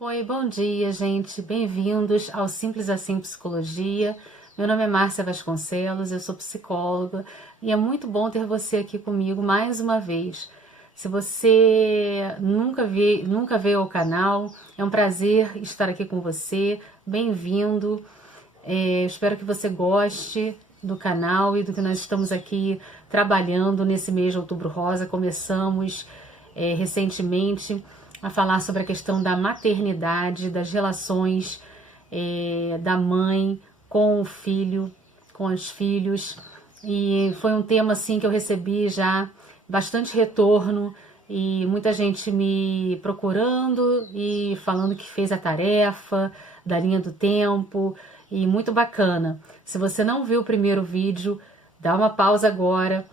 Oi, bom dia, gente. Bem-vindos ao Simples Assim Psicologia. Meu nome é Márcia Vasconcelos, eu sou psicóloga e é muito bom ter você aqui comigo mais uma vez. Se você nunca veio ao canal, é um prazer estar aqui com você. Bem-vindo. Espero que você goste do canal e do que nós estamos aqui trabalhando nesse mês de Outubro Rosa. Começamos recentemente a falar sobre a questão da maternidade, das relações da mãe com o filho, com os filhos. E foi um tema assim que eu recebi já bastante retorno e muita gente me procurando e falando que fez a tarefa da linha do tempo e muito bacana. Se você não viu o primeiro vídeo, dá uma pausa agora,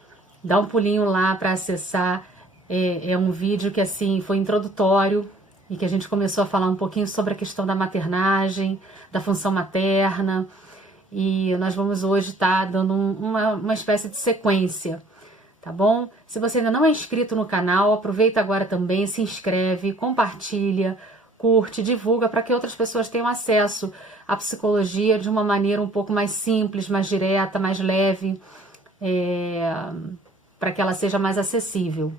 dá um pulinho lá para acessar. É um vídeo que assim foi introdutório e que a gente começou a falar um pouquinho sobre a questão da maternagem, da função materna, e nós vamos hoje estar dando uma espécie de sequência, tá bom? Se você ainda não é inscrito no canal, aproveita agora também, se inscreve, compartilha, curte, divulga para que outras pessoas tenham acesso à psicologia de uma maneira um pouco mais simples, mais direta, mais leve, para que ela seja mais acessível.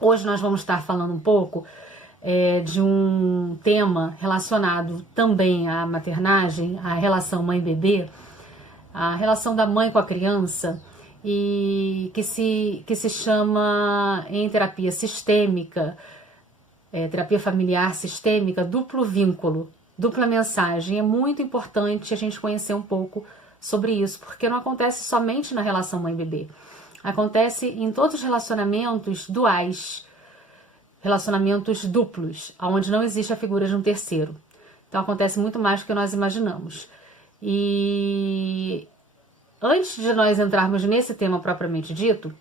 Hoje nós vamos estar falando um pouco de um tema relacionado também à maternagem, à relação mãe-bebê, a relação da mãe com a criança, e que se chama em terapia sistêmica, terapia familiar sistêmica, duplo vínculo, dupla mensagem. É muito importante a gente conhecer um pouco sobre isso, porque não acontece somente na relação mãe-bebê. Acontece em todos os relacionamentos duais, relacionamentos duplos, onde não existe a figura de um terceiro. Então acontece muito mais do que nós imaginamos. E antes de nós entrarmos nesse tema propriamente dito,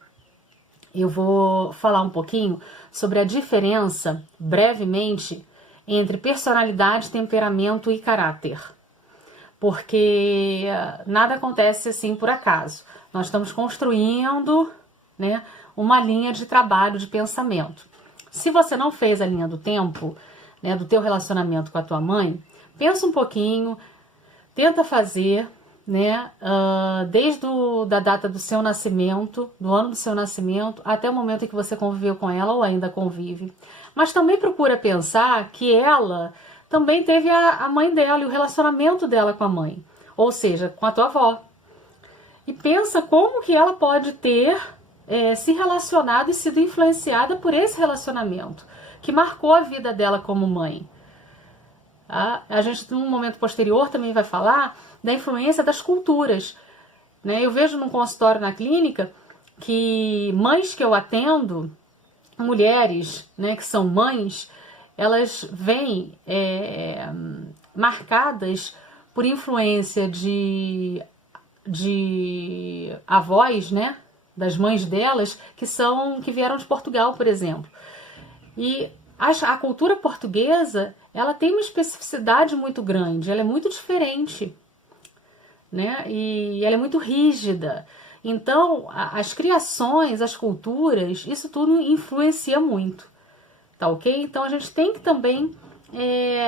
eu vou falar um pouquinho sobre a diferença, brevemente, entre personalidade, temperamento e caráter. Porque nada acontece assim por acaso. Nós estamos construindo, né, uma linha de trabalho, de pensamento. Se você não fez a linha do tempo, né, do teu relacionamento com a tua mãe, pensa um pouquinho, tenta fazer, né, desde da data do seu nascimento, do ano do seu nascimento, até o momento em que você conviveu com ela ou ainda convive. Mas também procura pensar que ela também teve a mãe dela e o relacionamento dela com a mãe, ou seja, com a tua avó. E pensa como que ela pode ter se relacionado e sido influenciada por esse relacionamento, que marcou a vida dela como mãe. A gente, num momento posterior, também vai falar da influência das culturas. Né? Eu vejo num consultório na clínica que mães que eu atendo, mulheres, né, que são mães, elas vêm marcadas por influência de avós, né, das mães delas, que vieram de Portugal, por exemplo. E a cultura portuguesa, ela tem uma especificidade muito grande, ela é muito diferente, né, e ela é muito rígida. Então, as criações, as culturas, isso tudo influencia muito, tá ok? Então, a gente tem que também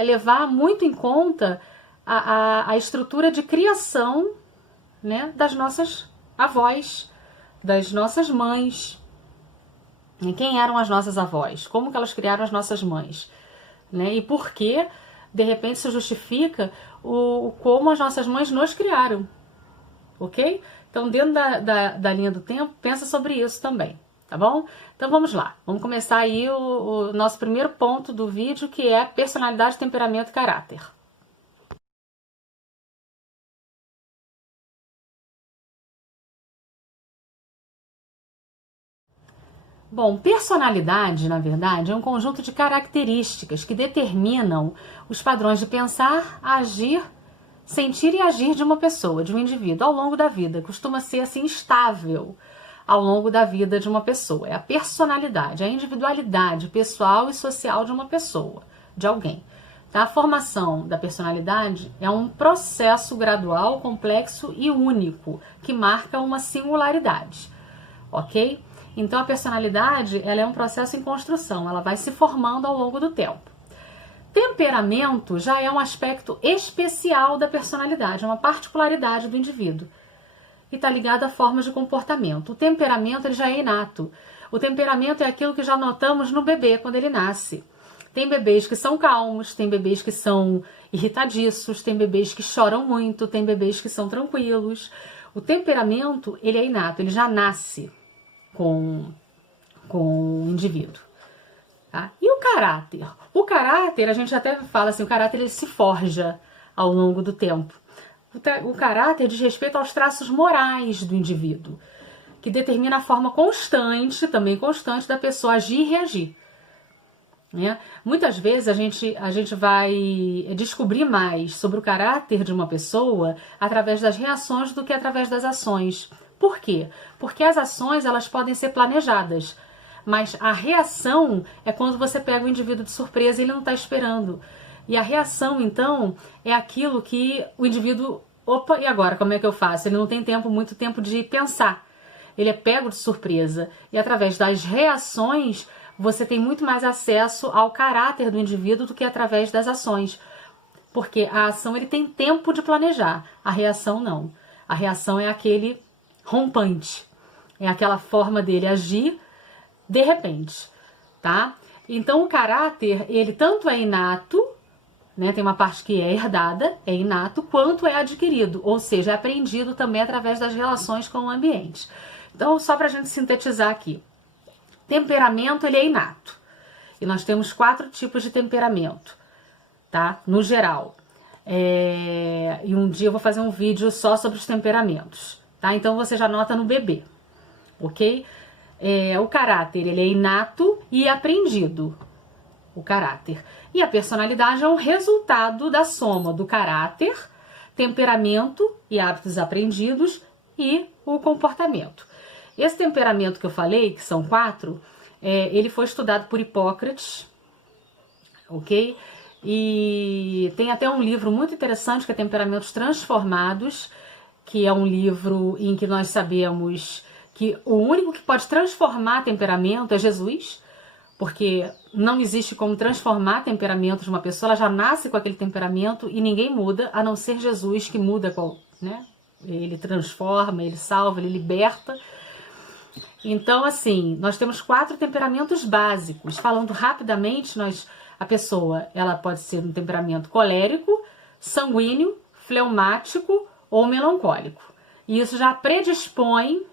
levar muito em conta a estrutura de criação, né, das nossas avós, das nossas mães. E quem eram as nossas avós? Como que elas criaram as nossas mães? Né? E por que, de repente, isso justifica como as nossas mães nos criaram. Ok? Então, dentro da linha do tempo, pensa sobre isso também. Tá bom? Então, vamos lá. Vamos começar aí o nosso primeiro ponto do vídeo, que é personalidade, temperamento e caráter. Bom, personalidade, na verdade, é um conjunto de características que determinam os padrões de pensar, agir, sentir e agir de uma pessoa, de um indivíduo, ao longo da vida. Costuma ser assim estável ao longo da vida de uma pessoa. É a personalidade, a individualidade pessoal e social de uma pessoa, de alguém. A formação da personalidade é um processo gradual, complexo e único, que marca uma singularidade, ok? Então a personalidade, ela é um processo em construção, ela vai se formando ao longo do tempo. Temperamento já é um aspecto especial da personalidade, é uma particularidade do indivíduo. E está ligado a formas de comportamento. O temperamento ele já é inato. O temperamento é aquilo que já notamos no bebê quando ele nasce. Tem bebês que são calmos, tem bebês que são irritadiços, tem bebês que choram muito, tem bebês que são tranquilos. O temperamento ele é inato, ele já nasce com o indivíduo. Tá? E o caráter? O caráter, a gente até fala assim, o caráter ele se forja ao longo do tempo. O caráter diz respeito aos traços morais do indivíduo, que determina a forma constante, também constante, da pessoa agir e reagir. Né? Muitas vezes a gente vai descobrir mais sobre o caráter de uma pessoa através das reações do que através das ações. Por quê? Porque as ações elas podem ser planejadas, mas a reação é quando você pega o indivíduo de surpresa e ele não está esperando. E a reação, então, é aquilo que o indivíduo... Opa, e agora? Como é que eu faço? Ele não tem muito tempo de pensar. Ele é pego de surpresa. E através das reações, você tem muito mais acesso ao caráter do indivíduo do que através das ações. Porque a ação ele tem tempo de planejar. A reação não. A reação é aquele rompante. É aquela forma dele agir de repente. Tá? Então o caráter, ele tanto é inato, né, tem uma parte que é herdada, é inato, quanto é adquirido, ou seja, é aprendido também através das relações com o ambiente. Então, só para a gente sintetizar aqui. Temperamento, ele é inato. E nós temos 4 tipos de temperamento, tá? No geral. E um dia eu vou fazer um vídeo só sobre os temperamentos, tá? Então, você já nota no bebê, ok? O caráter, ele é inato e aprendido. O caráter. E a personalidade é um resultado da soma do caráter, temperamento e hábitos aprendidos e o comportamento. Esse temperamento que eu falei, que são 4, ele foi estudado por Hipócrates, ok? E tem até um livro muito interessante que é Temperamentos Transformados, que é um livro em que nós sabemos que o único que pode transformar temperamento é Jesus, porque não existe como transformar temperamento de uma pessoa, ela já nasce com aquele temperamento e ninguém muda, a não ser Jesus que muda, né? Ele transforma, ele salva, ele liberta. Então, assim, nós temos 4 temperamentos básicos. Falando rapidamente, a pessoa ela pode ser um temperamento colérico, sanguíneo, fleumático ou melancólico. E isso já predispõe,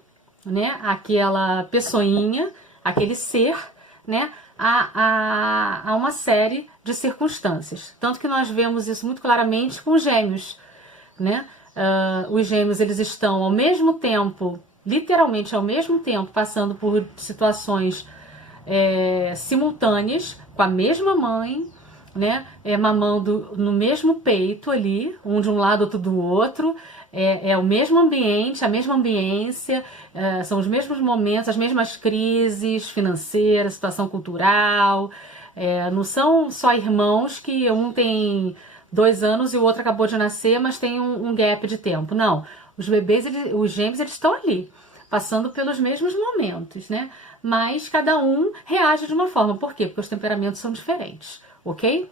né, aquela pessoinha, aquele ser, né, a uma série de circunstâncias. Tanto que nós vemos isso muito claramente com os gêmeos, né? Os gêmeos, eles estão ao mesmo tempo, literalmente ao mesmo tempo, passando por situações simultâneas, com a mesma mãe, né? Mamando no mesmo peito ali, um de um lado, outro do outro. É o mesmo ambiente, a mesma ambiência, são os mesmos momentos, as mesmas crises financeiras, situação cultural. Não são só irmãos que um tem 2 anos e o outro acabou de nascer, mas tem um gap de tempo. Não, os bebês, os gêmeos, eles estão ali, passando pelos mesmos momentos, né? Mas cada um reage de uma forma. Por quê? Porque os temperamentos são diferentes, ok?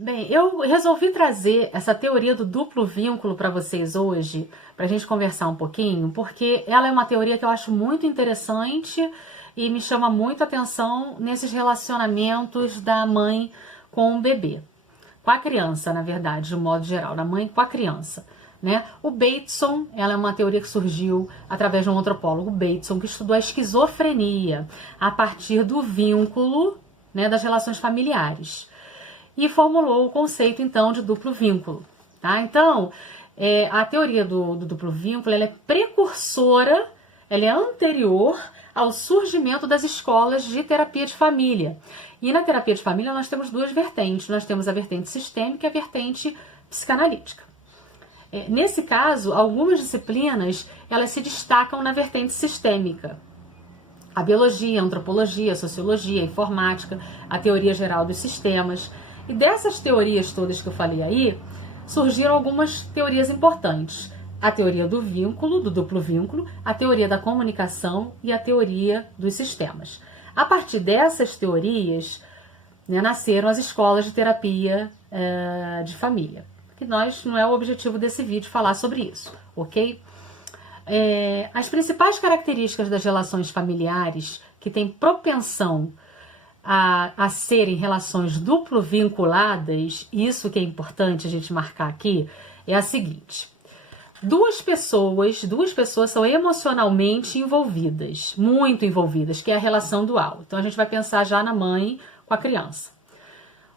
Bem, eu resolvi trazer essa teoria do duplo vínculo para vocês hoje, para a gente conversar um pouquinho, porque ela é uma teoria que eu acho muito interessante e me chama muito a atenção nesses relacionamentos da mãe com o bebê. Com a criança, na verdade, de um modo geral, da mãe com a criança. Né? O Bateson, ela é uma teoria que surgiu através de um antropólogo, Bateson, que estudou a esquizofrenia a partir do vínculo, né, das relações familiares. E formulou o conceito, então, de duplo vínculo. Tá? Então, a teoria do duplo vínculo ela é precursora, ela é anterior ao surgimento das escolas de terapia de família. E na terapia de família nós temos 2 vertentes. Nós temos a vertente sistêmica e a vertente psicanalítica. Nesse caso, algumas disciplinas elas se destacam na vertente sistêmica. A biologia, a antropologia, a sociologia, a informática, a teoria geral dos sistemas. E dessas teorias todas que eu falei aí, surgiram algumas teorias importantes. A teoria do vínculo, do duplo vínculo, a teoria da comunicação e a teoria dos sistemas. A partir dessas teorias, né, nasceram as escolas de terapia de família. Que não é o objetivo desse vídeo falar sobre isso, ok? As principais características das relações familiares que têm propensão a serem relações duplo vinculadas, isso que é importante a gente marcar aqui, é a seguinte: duas pessoas são emocionalmente envolvidas, muito envolvidas, que é a relação dual. Então a gente vai pensar já na mãe com a criança.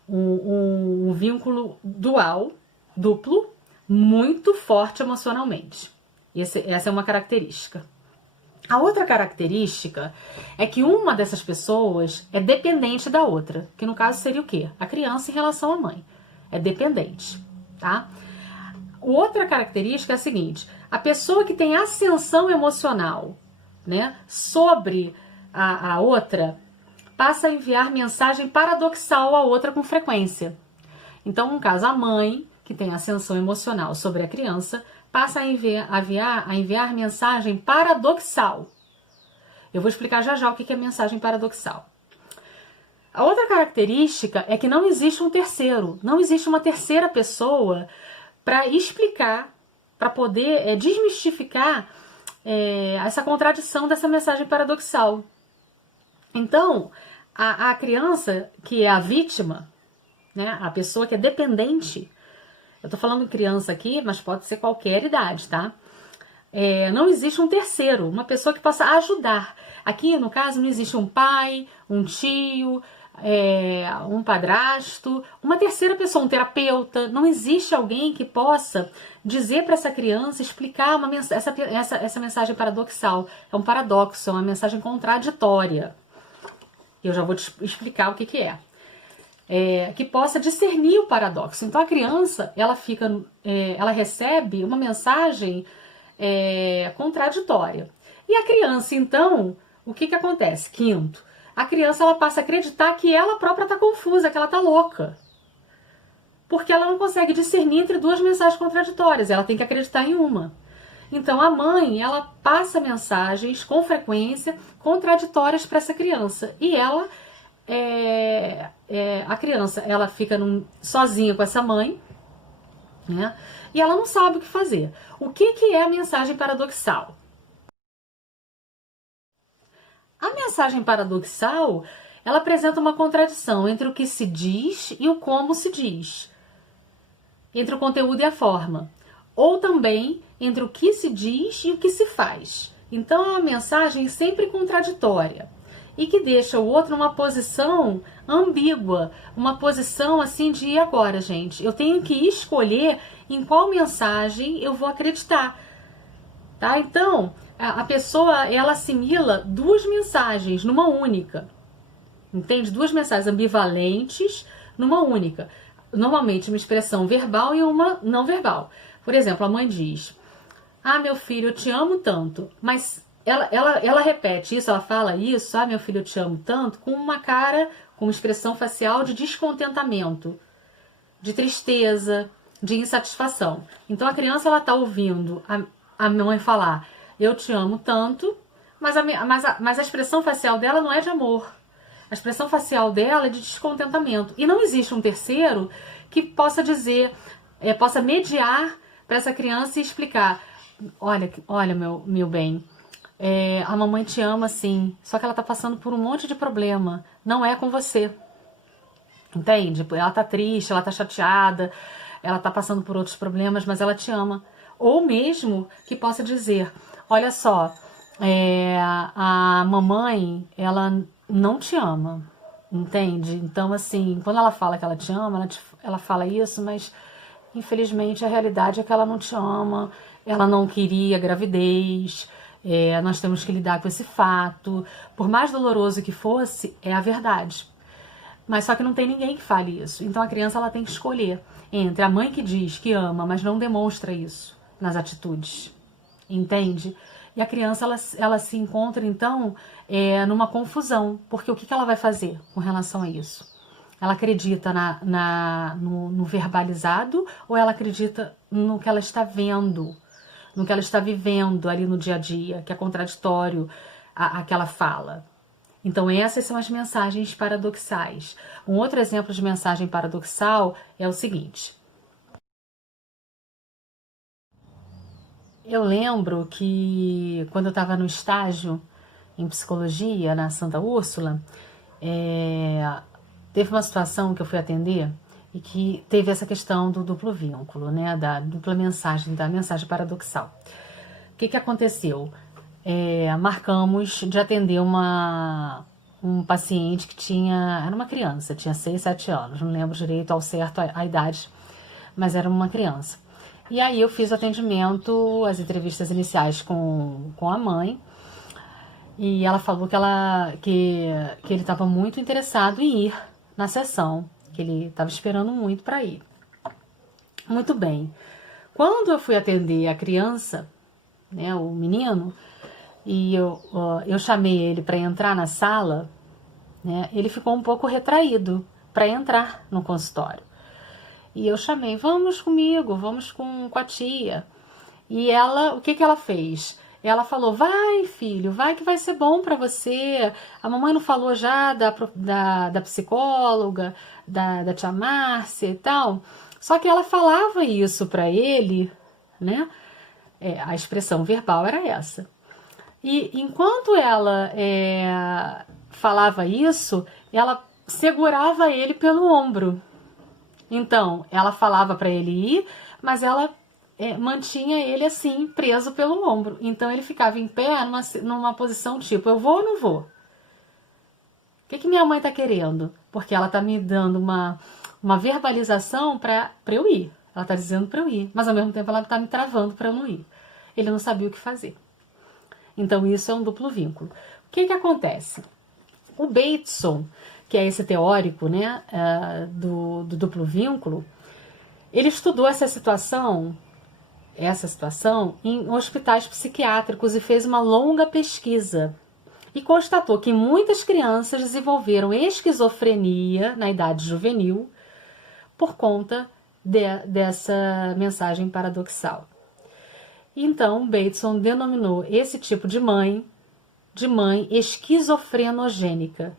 Um vínculo dual, duplo, muito forte emocionalmente. Essa é uma característica. A outra característica é que uma dessas pessoas é dependente da outra, que no caso seria o quê? A criança em relação à mãe. É dependente, tá? Outra característica é a seguinte: a pessoa que tem ascensão emocional, né, sobre a outra, passa a enviar mensagem paradoxal à outra com frequência. Então, no caso, a mãe, que tem ascensão emocional sobre a criança, passa a enviar mensagem paradoxal. Eu vou explicar já o que é mensagem paradoxal. A outra característica é que não existe um terceiro, não existe uma terceira pessoa para explicar, para poder desmistificar essa contradição dessa mensagem paradoxal. Então, a criança que é a vítima, né, a pessoa que é dependente, eu tô falando criança aqui, mas pode ser qualquer idade, tá? Não existe um terceiro, uma pessoa que possa ajudar. Aqui, no caso, não existe um pai, um tio, um padrasto, uma terceira pessoa, um terapeuta. Não existe alguém que possa dizer para essa criança, explicar essa mensagem paradoxal. É um paradoxo, é uma mensagem contraditória. Eu já vou te explicar o que é. Que possa discernir o paradoxo. Então a criança, ela recebe uma mensagem contraditória. E a criança, então, o que acontece? Quinto, a criança ela passa a acreditar que ela própria está confusa, que ela está louca. Porque ela não consegue discernir entre duas mensagens contraditórias, ela tem que acreditar em uma. Então a mãe, ela passa mensagens com frequência contraditórias para essa criança. E ela, a criança, ela fica sozinha com essa mãe, né? E ela não sabe o que fazer. O que é a mensagem paradoxal? A mensagem paradoxal, ela apresenta uma contradição entre o que se diz e o como se diz. Entre o conteúdo e a forma. Ou também entre o que se diz e o que se faz. Então é uma mensagem sempre contraditória. E que deixa o outro numa posição ambígua. Uma posição assim de: e agora, gente? Eu tenho que escolher em qual mensagem eu vou acreditar. Tá? Então, a pessoa, ela assimila duas mensagens numa única. Entende? Duas mensagens ambivalentes numa única. Normalmente uma expressão verbal e uma não verbal. Por exemplo, a mãe diz: ah, meu filho, eu te amo tanto. Mas ela repete isso, ela fala isso: ah, meu filho, eu te amo tanto, com uma cara, com uma expressão facial de descontentamento, de tristeza, de insatisfação. Então a criança, ela está ouvindo a mãe falar: eu te amo tanto, mas a expressão facial dela não é de amor. A expressão facial dela é de descontentamento. E não existe um terceiro que possa dizer, possa mediar para essa criança e explicar: olha meu bem, a mamãe te ama sim, só que ela tá passando por um monte de problema, não é com você. Entende? Ela tá triste, ela tá chateada, ela tá passando por outros problemas, mas ela te ama. Ou mesmo que possa dizer: olha só, a mamãe, ela não te ama, entende? Então, assim, quando ela fala que ela te ama, ela fala isso, mas infelizmente a realidade é que ela não te ama, ela não queria gravidez, nós temos que lidar com esse fato. Por mais doloroso que fosse, é a verdade. Mas só que não tem ninguém que fale isso. Então a criança, ela tem que escolher entre a mãe que diz que ama, mas não demonstra isso nas atitudes, entende? E a criança, ela se encontra, então, numa confusão. Porque o que ela vai fazer com relação a isso? Ela acredita no verbalizado ou ela acredita no que ela está vendo, no que ela está vivendo ali no dia a dia, que é contraditório àquela fala? Então essas são as mensagens paradoxais. Um outro exemplo de mensagem paradoxal é o seguinte. Eu lembro que quando eu estava no estágio em psicologia na Santa Úrsula, teve uma situação que eu fui atender e que teve essa questão do duplo vínculo, né, da dupla mensagem, da mensagem paradoxal. O que aconteceu? Marcamos de atender um paciente que era uma criança, tinha 6, 7 anos, não lembro direito ao certo a idade, mas era uma criança. E aí eu fiz o atendimento, as entrevistas iniciais com a mãe, e ela falou que ele estava muito interessado em ir na sessão, que ele estava esperando muito para ir. Muito bem. Quando eu fui atender a criança, né, o menino, e eu chamei ele para entrar na sala, né, ele ficou um pouco retraído para entrar no consultório. E eu chamei, vamos comigo, vamos com a tia. E ela, o que ela fez? Ela falou, vai filho, vai que vai ser bom para você. A mamãe não falou já da psicóloga, da tia Márcia e tal. Só que ela falava isso para ele, né? A expressão verbal era essa. E enquanto ela falava isso, ela segurava ele pelo ombro. Então, ela falava para ele ir, mas ela mantinha ele assim, preso pelo ombro. Então, ele ficava em pé numa posição tipo, eu vou ou não vou? O que minha mãe está querendo? Porque ela está me dando uma verbalização para eu ir. Ela está dizendo para eu ir, mas ao mesmo tempo ela está me travando para eu não ir. Ele não sabia o que fazer. Então, isso é um duplo vínculo. O que acontece? O Bateson, que é esse teórico, né, do duplo vínculo, ele estudou essa situação em hospitais psiquiátricos e fez uma longa pesquisa. E constatou que muitas crianças desenvolveram esquizofrenia na idade juvenil por conta dessa mensagem paradoxal. Então, Bateson denominou esse tipo de mãe esquizofrenogênica,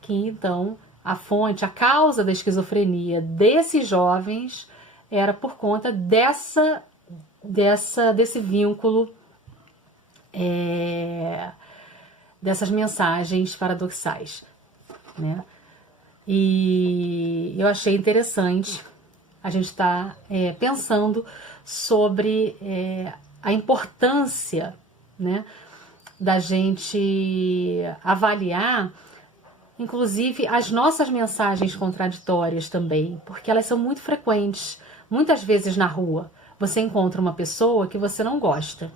que então a causa da esquizofrenia desses jovens era por conta desse vínculo, dessas mensagens paradoxais, né? E eu achei interessante a gente estar pensando sobre a importância, né, da gente avaliar, inclusive, as nossas mensagens contraditórias também, porque elas são muito frequentes. Muitas vezes na rua você encontra uma pessoa que você não gosta,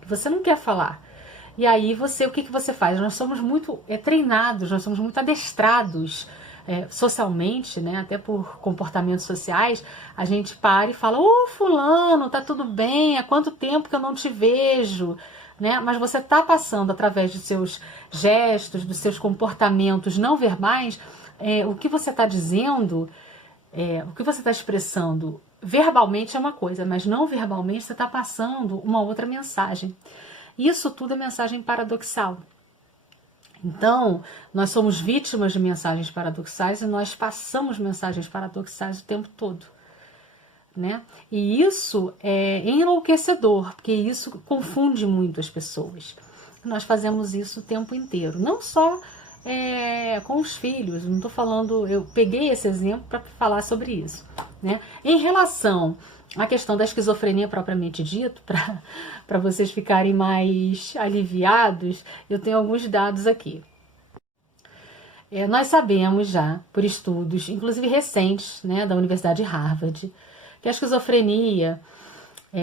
que você não quer falar. E aí o que você faz? Nós somos muito treinados, nós somos muito adestrados socialmente, né, até por comportamentos sociais, a gente para e fala, ô fulano, tá tudo bem? Há quanto tempo que eu não te vejo? Né? Mas você está passando através dos seus gestos, dos seus comportamentos não verbais, o que você está dizendo, o que você está expressando verbalmente é uma coisa, mas não verbalmente você está passando uma outra mensagem. Isso tudo é mensagem paradoxal. Então, nós somos vítimas de mensagens paradoxais e nós passamos mensagens paradoxais o tempo todo, né? E isso é enlouquecedor, porque isso confunde muito as pessoas. Nós fazemos isso o tempo inteiro, não só com os filhos. Não estou falando, eu peguei esse exemplo para falar sobre isso, né? Em relação à questão da esquizofrenia propriamente dito, para vocês ficarem mais aliviados, eu tenho alguns dados aqui. Nós sabemos já, por estudos, inclusive recentes, né, da Universidade de Harvard, que a esquizofrenia,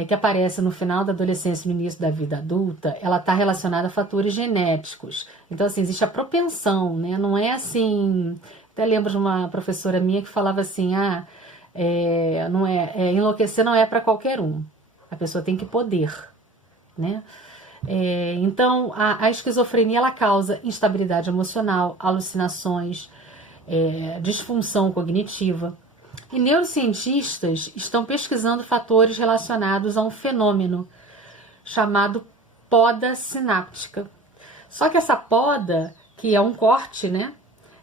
que aparece no final da adolescência e no início da vida adulta, ela está relacionada a fatores genéticos. Então, assim, existe a propensão, né? Não é assim... Até lembro de uma professora minha que falava assim, enlouquecer não é para qualquer um. A pessoa tem que poder, né? Então, a esquizofrenia, ela causa instabilidade emocional, alucinações, disfunção cognitiva. E neurocientistas estão pesquisando fatores relacionados a um fenômeno chamado poda sináptica. Só que essa poda que é um corte, né,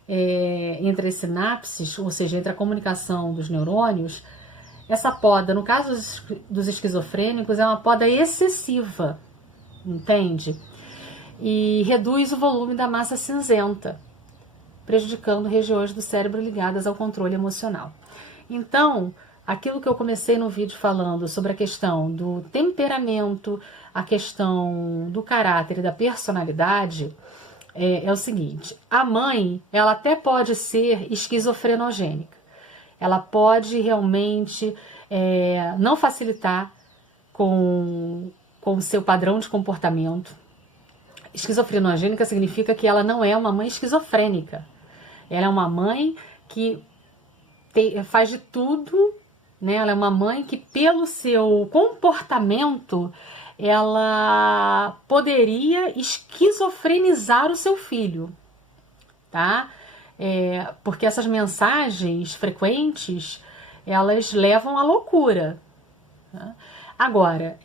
entre as sinapses, ou seja, entre a comunicação dos neurônios. Essa poda, no caso dos esquizofrênicos, é uma poda excessiva, entende? E reduz o volume da massa cinzenta, prejudicando regiões do cérebro ligadas ao controle emocional. Então, aquilo que eu comecei no vídeo falando sobre a questão do temperamento, a questão do caráter e da personalidade, é o seguinte: a mãe, ela até pode ser esquizofrenogênica, ela pode realmente não facilitar com o seu padrão de comportamento. Esquizofrenogênica significa que ela não é uma mãe esquizofrênica, ela é uma mãe que faz de tudo, né? Ela é uma mãe que, pelo seu comportamento, ela poderia esquizofrenizar o seu filho, tá? Porque essas mensagens frequentes, elas levam à loucura, tá? Agora,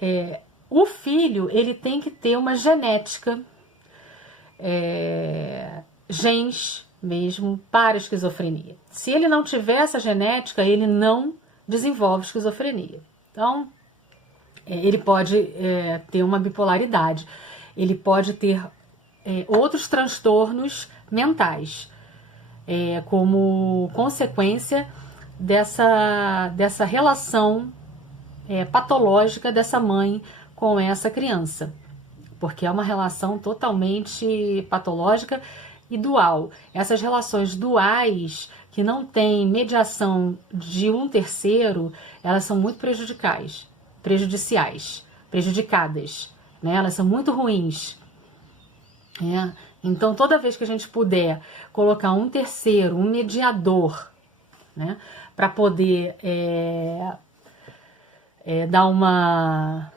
o filho, ele tem que ter uma genética, genes mesmo, para a esquizofrenia. Se ele não tiver essa genética, ele não desenvolve esquizofrenia. Então, ele pode ter uma bipolaridade, ele pode ter outros transtornos mentais, como consequência dessa relação patológica dessa mãe com essa criança, porque é uma relação totalmente patológica e dual. Essas relações duais, que não têm mediação de um terceiro, elas são muito prejudicadas, né? Elas são muito ruins. Então, toda vez que a gente puder colocar um terceiro, um mediador, né, para poder dar uma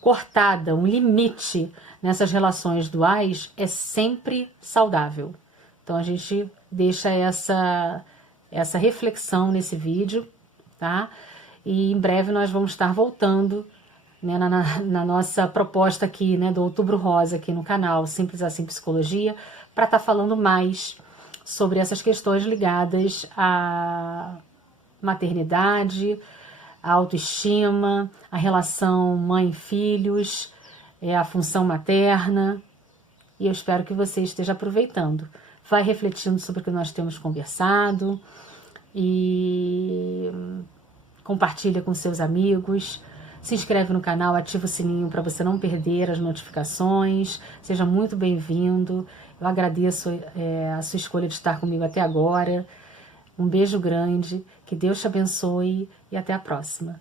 cortada, um limite nessas relações duais, é sempre saudável. Então a gente deixa essa reflexão nesse vídeo, tá? E em breve nós vamos estar voltando, né, na nossa proposta aqui, né, do Outubro Rosa aqui no canal Simples Assim Psicologia, para estar falando mais sobre essas questões ligadas à maternidade, a autoestima, a relação mãe-filhos, a função materna. E eu espero que você esteja aproveitando. Vai refletindo sobre o que nós temos conversado e compartilha com seus amigos. Se inscreve no canal, ativa o sininho para você não perder as notificações. Seja muito bem-vindo. Eu agradeço a sua escolha de estar comigo até agora. Um beijo grande, que Deus te abençoe e até a próxima.